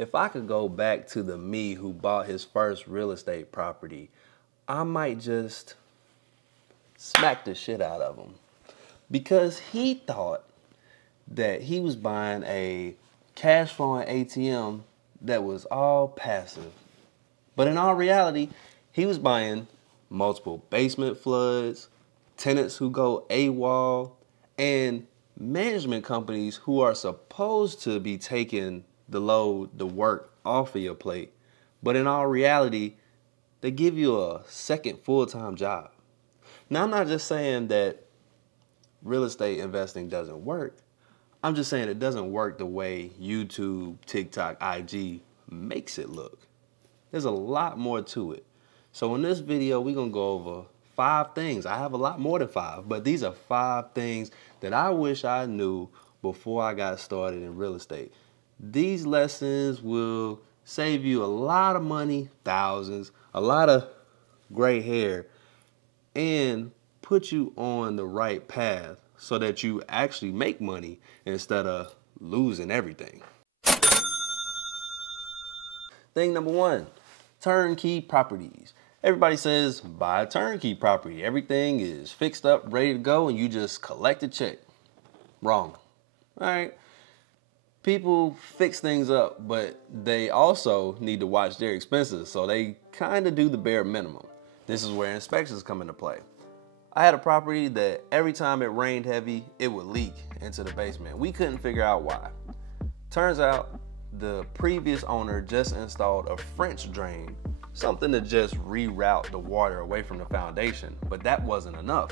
if I could go back to the me who bought his first real estate property, I might just smack the shit out of him. Because he thought that he was buying a cash flowing ATM that was all passive. But in all reality, he was buying multiple basement floods, tenants who go AWOL, and management companies who are supposed to be taking the load, the work off of your plate. But in all reality, they give you a second full-time job. Now, I'm not just saying that real estate investing doesn't work. I'm just saying it doesn't work the way YouTube, TikTok, IG makes it look. There's a lot more to it. So in this video, we're gonna go over 5 things. I have a lot more than 5, but these are 5 things that I wish I knew before I got started in real estate. These lessons will save you a lot of money, thousands, a lot of gray hair, and put you on the right path so that you actually make money instead of losing everything. Thing number 1, turnkey properties. Everybody says buy a turnkey property. Everything is fixed up, ready to go, and you just collect a check. Wrong. All right. People fix things up, but they also need to watch their expenses, so they kind of do the bare minimum. This is where inspections come into play. I had a property that every time it rained heavy, it would leak into the basement. We couldn't figure out why. Turns out the previous owner just installed a French drain, something to just reroute the water away from the foundation, but that wasn't enough.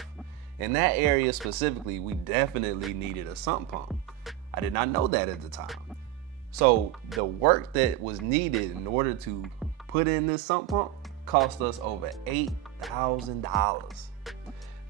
In that area specifically, we definitely needed a sump pump. I did not know that at the time. So the work that was needed in order to put in this sump pump cost us over $8,000.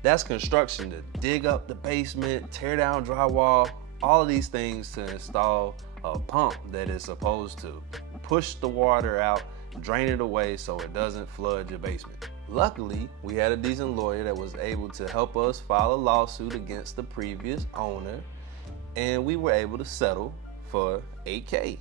That's construction to dig up the basement, tear down drywall, all of these things to install a pump that is supposed to push the water out, drain it away so it doesn't flood your basement. Luckily, we had a decent lawyer that was able to help us file a lawsuit against the previous owner, and we were able to settle for $8K.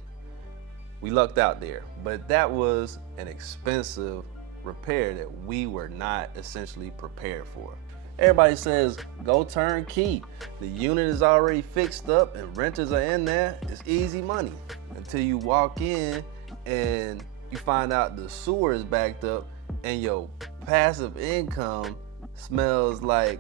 We lucked out there, but that was an expensive repair that we were not essentially prepared for. Everybody says go turnkey. The unit is already fixed up and renters are in there. It's easy money until you walk in and you find out the sewer is backed up and your passive income smells like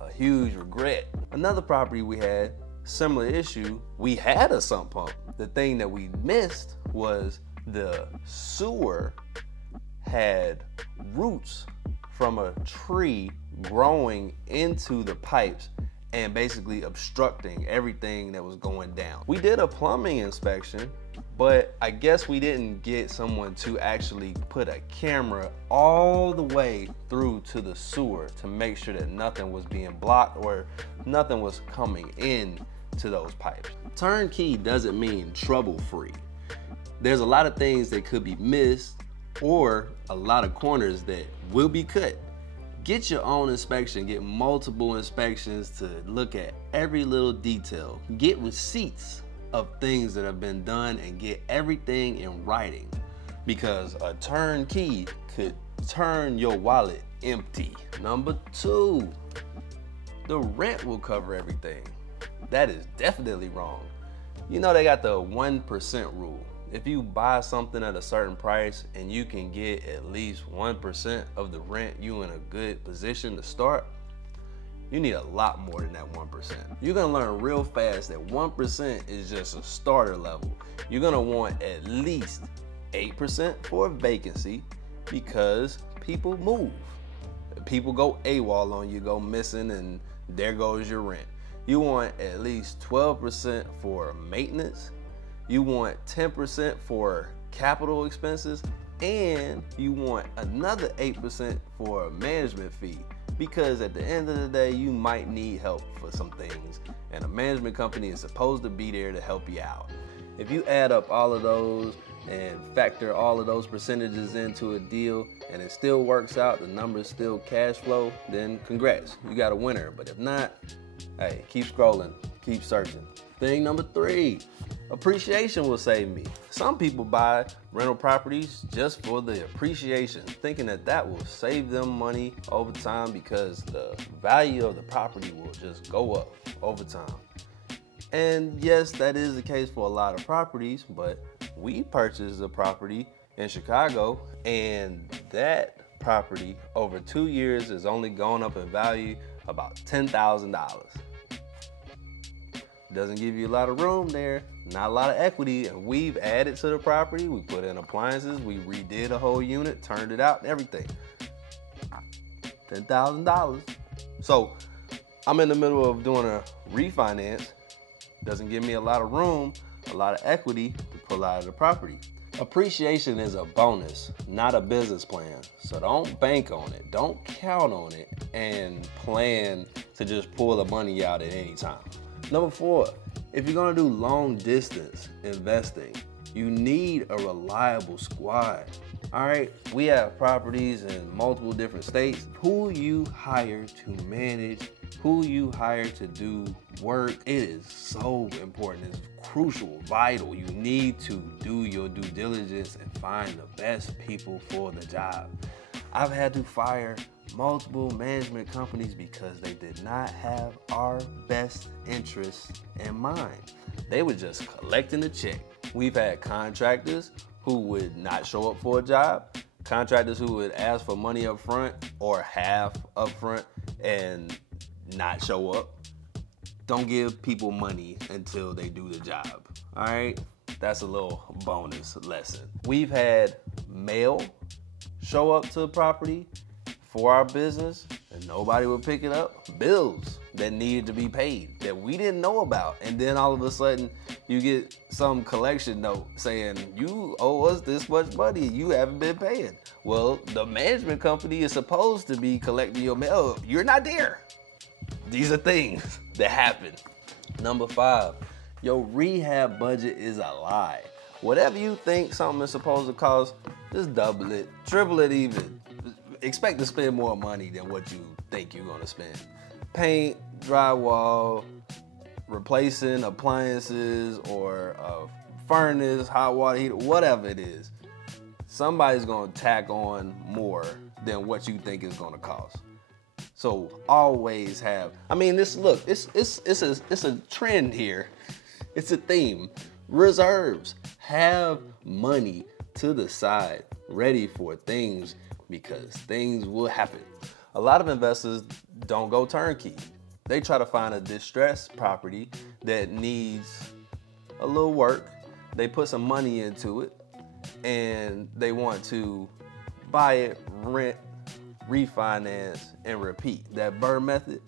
a huge regret. Another property we had, similar issue, we had a sump pump. The thing that we missed was the sewer had roots from a tree growing into the pipes and basically obstructing everything that was going down. We did a plumbing inspection, but I guess we didn't get someone to actually put a camera all the way through to the sewer to make sure that nothing was being blocked or nothing was coming in to those pipes. Turnkey doesn't mean trouble-free. There's a lot of things that could be missed or a lot of corners that will be cut. Get your own inspection, get multiple inspections to look at every little detail. Get receipts of things that have been done and get everything in writing, because a turnkey could turn your wallet empty. Number 2, the rent will cover everything. That is definitely wrong. You know they got the 1% rule. If you buy something at a certain price and you can get at least 1% of the rent, you in a good position to start. You need a lot more than that 1%. You're gonna learn real fast that 1% is just a starter level. You're gonna want at least 8% for a vacancy because people move. People go AWOL on you, go missing, and there goes your rent. You want at least 12% for maintenance. You want 10% for capital expenses, and you want another 8% for a management fee, because at the end of the day, you might need help for some things, and a management company is supposed to be there to help you out. If you add up all of those and factor all of those percentages into a deal and it still works out, the numbers still cash flow, then congrats, you got a winner. But if not, hey, keep scrolling, keep searching. Thing number 3, Appreciation will save me. Some people buy rental properties just for the appreciation, thinking that that will save them money over time because the value of the property will just go up over time. And yes, that is the case for a lot of properties, but we purchased a property in Chicago, and that property over 2 years has only gone up in value about $10,000. Doesn't give you a lot of room there, not a lot of equity, and we've added to the property. We put in appliances, we redid a whole unit, turned it out, and everything. $10,000. So I'm in the middle of doing a refinance. Doesn't give me a lot of room, a lot of equity to pull out of the property. Appreciation is a bonus, not a business plan. So don't bank on it, don't count on it, and plan to just pull the money out at any time. Number 4, if you're gonna do long distance investing, you need a reliable squad. All right, we have properties in multiple different states. Who you hire to manage, who you hire to do work, it is so important. It's crucial, vital. You need to do your due diligence and find the best people for the job. I've had to fire multiple management companies because they did not have our best interests in mind. They were just collecting a check. We've had contractors who would not show up for a job, contractors who would ask for money up front or half up front and not show up. Don't give people money until they do the job, all right? That's a little bonus lesson. We've had mail show up to the property for our business and nobody would pick it up. Bills that needed to be paid that we didn't know about. And then all of a sudden you get some collection note saying you owe us this much money, you haven't been paying. Well, the management company is supposed to be collecting your mail. You're not there. These are things that happen. Number 5, your rehab budget is a lie. Whatever you think something is supposed to cost, just double it, triple it even. Expect to spend more money than what you think you're gonna spend. Paint, drywall, replacing appliances or a furnace, hot water heater, whatever it is. Somebody's gonna tack on more than what you think is gonna cost. So always have, it's a trend here. It's a theme. Reserves. Have money to the side, ready for things, because things will happen. A lot of investors don't go turnkey. They try to find a distressed property that needs a little work. They put some money into it and they want to buy it, rent, refinance, and repeat. That BRRRR method.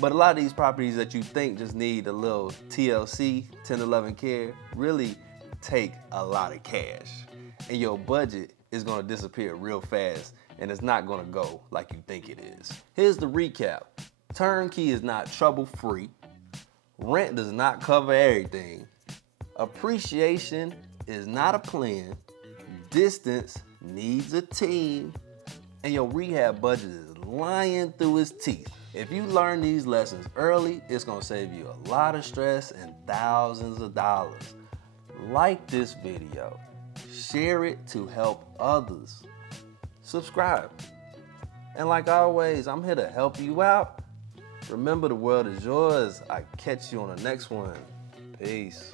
But a lot of these properties that you think just need a little TLC, 10-11 care, really take a lot of cash. And your budget is gonna disappear real fast and it's not gonna go like you think it is. Here's the recap. Turnkey is not trouble-free. Rent does not cover everything. Appreciation is not a plan. Distance needs a team. And your rehab budget is lying through its teeth. If you learn these lessons early, it's gonna save you a lot of stress and thousands of dollars. Like this video, share it to help others. Subscribe. And like always, I'm here to help you out. Remember, the world is yours. I catch you on the next one. Peace.